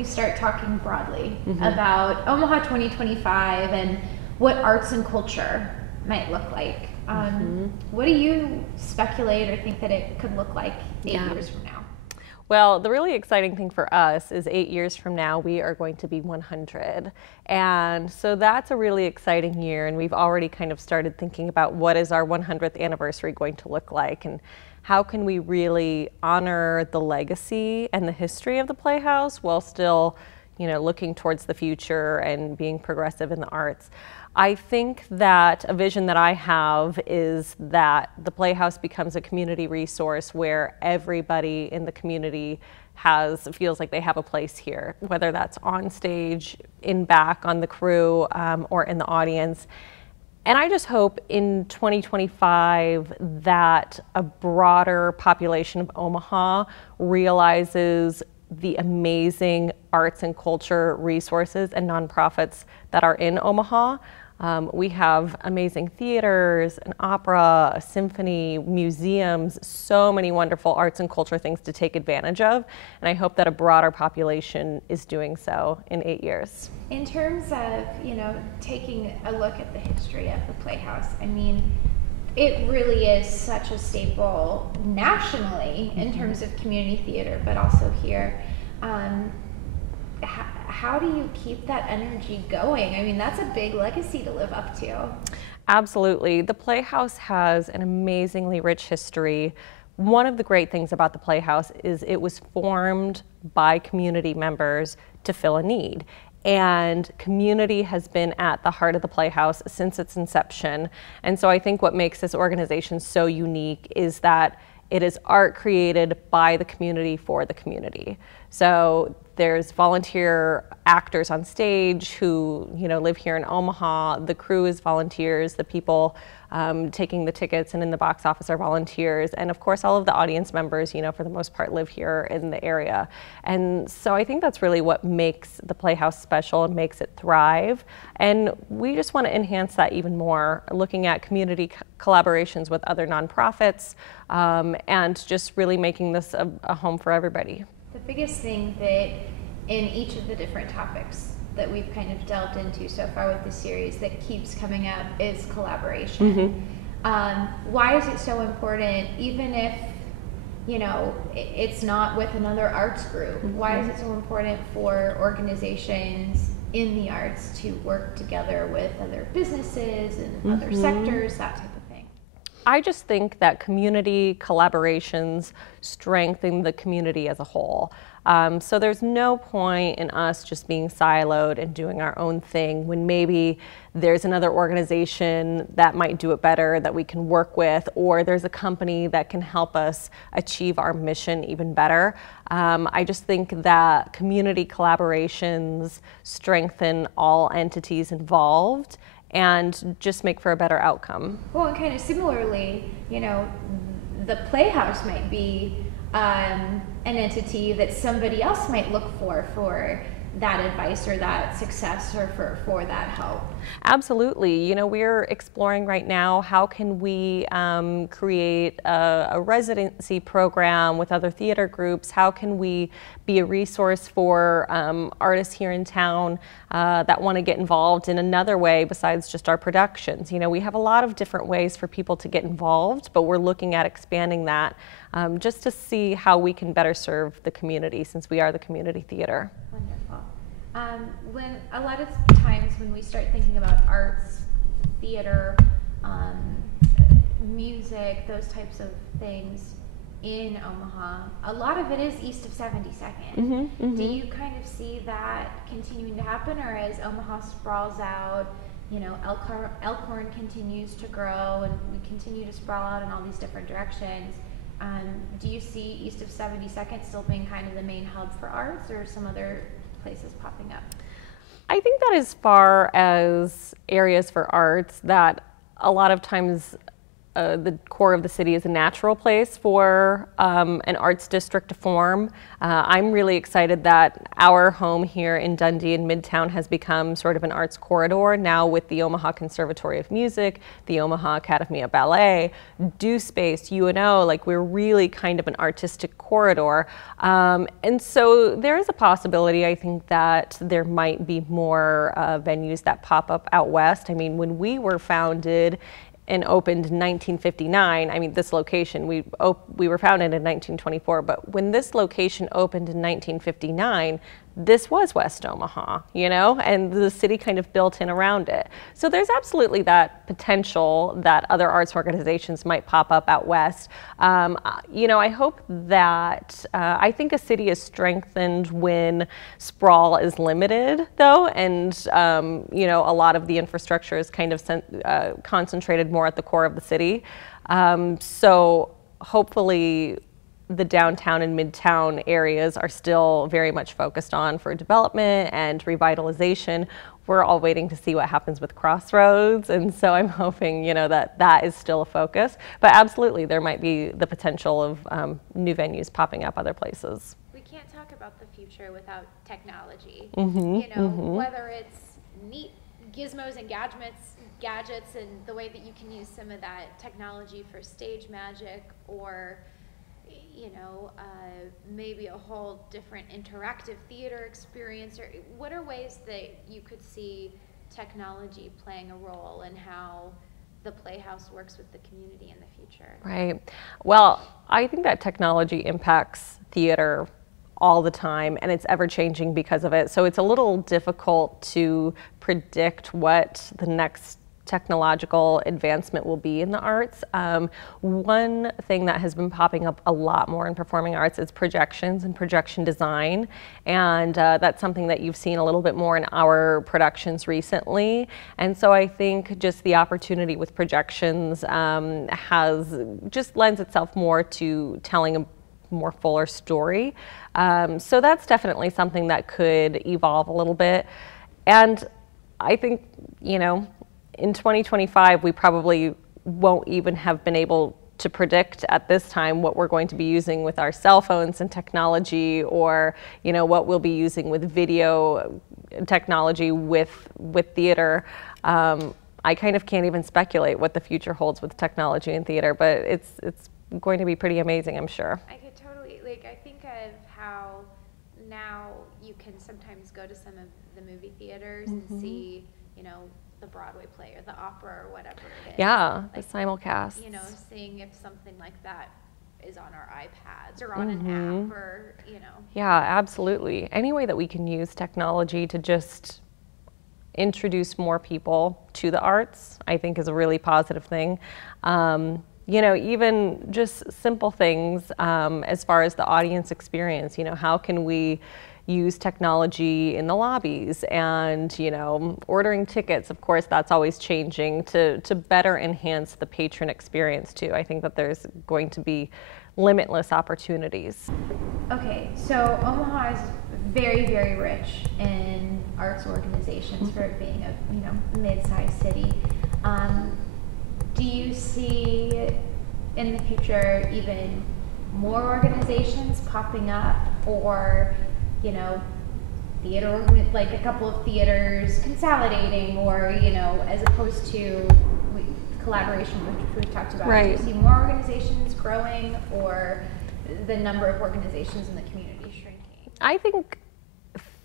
we start talking broadly about Omaha 2025 and what arts and culture might look like, what do you speculate or think that it could look like 8 years from now? Well, the really exciting thing for us is 8 years from now, we are going to be 100. And so that's a really exciting year. And we've already kind of started thinking about what is our 100th anniversary going to look like, and how can we really honor the legacy and the history of the Playhouse while still, looking towards the future and being progressive in the arts. I think that a vision that I have is that the Playhouse becomes a community resource where everybody in the community feels like they have a place here, whether that's on stage, in back on the crew, or in the audience. And I just hope in 2025 that a broader population of Omaha realizes the amazing arts and culture resources and nonprofits that are in Omaha. We have amazing theaters, an opera, a symphony, museums, so many wonderful arts and culture things to take advantage of. And I hope that a broader population is doing so in 8 years. In terms of, taking a look at the history of the Playhouse, I mean, it really is such a staple nationally in terms of community theater, but also here. How do you keep that energy going? I mean, that's a big legacy to live up to. Absolutely. The Playhouse has an amazingly rich history. One of the great things about the Playhouse is it was formed by community members to fill a need. And community has been at the heart of the Playhouse since its inception. And so I think what makes this organization so unique is that it is art created by the community for the community. So there's volunteer actors on stage who live here in Omaha. The crew is volunteers. The people taking the tickets and in the box office are volunteers. And of course, all of the audience members, for the most part, live here in the area. And so I think that's really what makes the Playhouse special and makes it thrive. And we just want to enhance that even more, looking at community collaborations with other nonprofits, and just really making this a home for everybody. The biggest thing that in each of the different topics that we've kind of delved into so far with the series that keeps coming up is collaboration. Why is it so important, even if it's not with another arts group? Why is it so important for organizations in the arts to work together with other businesses and other sectors, that type of thing? I just think that community collaborations strengthen the community as a whole. So there's no point in us just being siloed and doing our own thing when maybe there's another organization that might do it better that we can work with, or there's a company that can help us achieve our mission even better. I just think that community collaborations strengthen all entities involved and just make for a better outcome. Well, and kind of similarly, the Playhouse might be an entity that somebody else might look for that advice or that success or for that help. Absolutely. We're exploring right now how can we create a residency program with other theater groups. How can we be a resource for artists here in town that want to get involved in another way besides just our productions. We have a lot of different ways for people to get involved, but we're looking at expanding that just to see how we can better serve the community, since we are the community theater. Wonderful. When a lot of times when we start thinking about arts, theater, music, those types of things in Omaha, a lot of it is east of 72nd. Do you kind of see that continuing to happen, or as Omaha sprawls out, Elkhorn continues to grow and we continue to sprawl out in all these different directions? Do you see east of 72nd still being kind of the main hub for arts, or some other places popping up? I think that as far as areas for arts, that a lot of times the core of the city is a natural place for an arts district to form. I'm really excited that our home here in Dundee in Midtown has become sort of an arts corridor now with the Omaha Conservatory of Music, the Omaha Academy of Ballet, Do Space, UNO. Like, we're really kind of an artistic corridor. And so there is a possibility, I think, that there might be more venues that pop up out west. I mean, when we were founded and opened in 1959. I mean, this location, we were founded in 1924, but when this location opened in 1959, this was West Omaha, you know, and the city kind of built in around it. So there's absolutely that potential that other arts organizations might pop up out west. You know, I hope that, I think a city is strengthened when sprawl is limited, though, and, you know, a lot of the infrastructure is kind of concentrated more at the core of the city. So hopefully the downtown and midtown areas are still very much focused on for development and revitalization. We're all waiting to see what happens with Crossroads, and so I'm hoping, you know, that that is still a focus. But absolutely, there might be the potential of new venues popping up other places. We can't talk about the future without technology. Mm-hmm, you know, mm-hmm. Whether it's neat gizmos and gadgets, and the way that you can use some of that technology for stage magic, or you know, maybe a whole different interactive theater experience, or what are ways that you could see technology playing a role in how the Playhouse works with the community in the future? Right. Well, I think that technology impacts theater all the time, and it's ever changing because of it. So it's a little difficult to predict what the next technological advancement will be in the arts. One thing that has been popping up a lot more in performing arts is projections and projection design, and that's something that you've seen a little bit more in our productions recently. And so I think just the opportunity with projections has just lends itself more to telling a more fuller story. So that's definitely something that could evolve a little bit. And I think, you know, in 2025, we probably won't even have been able to predict at this time what we're going to be using with our cell phones and technology, or, you know, what we'll be using with video technology with theater. I kind of can't even speculate what the future holds with technology and theater, but it's going to be pretty amazing, I'm sure. I could totally, like, I think of how now you can sometimes go to some of the movie theaters Mm-hmm. and see, you know, the Broadway play or the opera or whatever it is. Yeah, like, the simulcast. You know, seeing if something like that is on our iPads or on Mm-hmm. an app, or, you know. Yeah, absolutely. Any way that we can use technology to just introduce more people to the arts, I think, is a really positive thing. You know, even just simple things as far as the audience experience, you know, how can we use technology in the lobbies, and, you know, ordering tickets, of course, that's always changing to better enhance the patron experience too. I think that there's going to be limitless opportunities. Okay, so Omaha is very, very rich in arts organizations for it being a, you know, mid-sized city. Do you see in the future even more organizations popping up, or, you know, theater, like a couple of theaters consolidating, or, you know, as opposed to collaboration, which we've talked about? Right. Do you see more organizations growing, or the number of organizations in the community shrinking? I think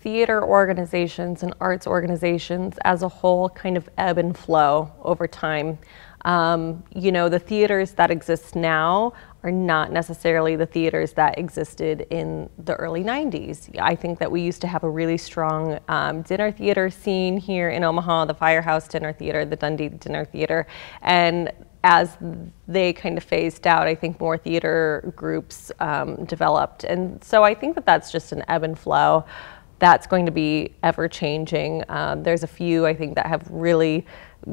theater organizations and arts organizations as a whole kind of ebb and flow over time. You know, the theaters that exist now are not necessarily the theaters that existed in the early 90s. I think that we used to have a really strong dinner theater scene here in Omaha, the Firehouse Dinner Theater, the Dundee Dinner Theater, and as they kind of phased out, I think more theater groups developed. And so I think that that's just an ebb and flow. That's going to be ever changing. There's a few, I think, that have really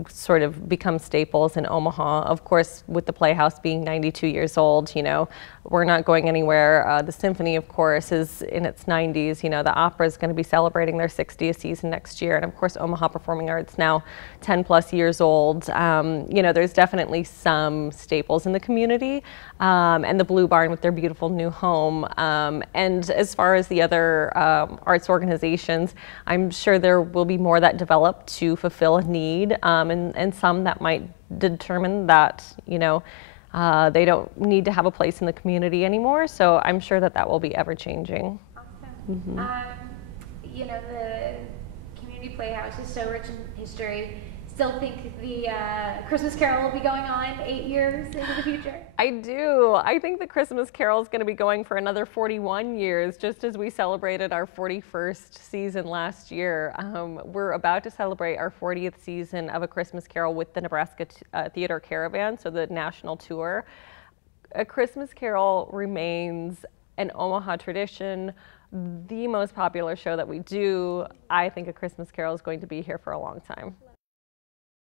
sort of become staples in Omaha. Of course, with the Playhouse being 92 years old, you know, we're not going anywhere. The Symphony, of course, is in its 90s. You know, the opera is going to be celebrating their 60th season next year. And of course, Omaha Performing Arts now 10 plus years old. You know, there's definitely some staples in the community. And the Blue Barn with their beautiful new home. And as far as the other arts organizations, I'm sure there will be more that develop to fulfill a need, and some that might determine that, you know, they don't need to have a place in the community anymore. So I'm sure that that will be ever changing. Awesome. You know, the community playhouse is so rich in history. Still think the Christmas Carol will be going on 8 years into the future? I do. I think the Christmas Carol is going to be going for another 41 years, just as we celebrated our 41st season last year. We're about to celebrate our 40th season of A Christmas Carol with the Nebraska Theater Caravan, so the national tour. A Christmas Carol remains an Omaha tradition, the most popular show that we do. I think A Christmas Carol is going to be here for a long time.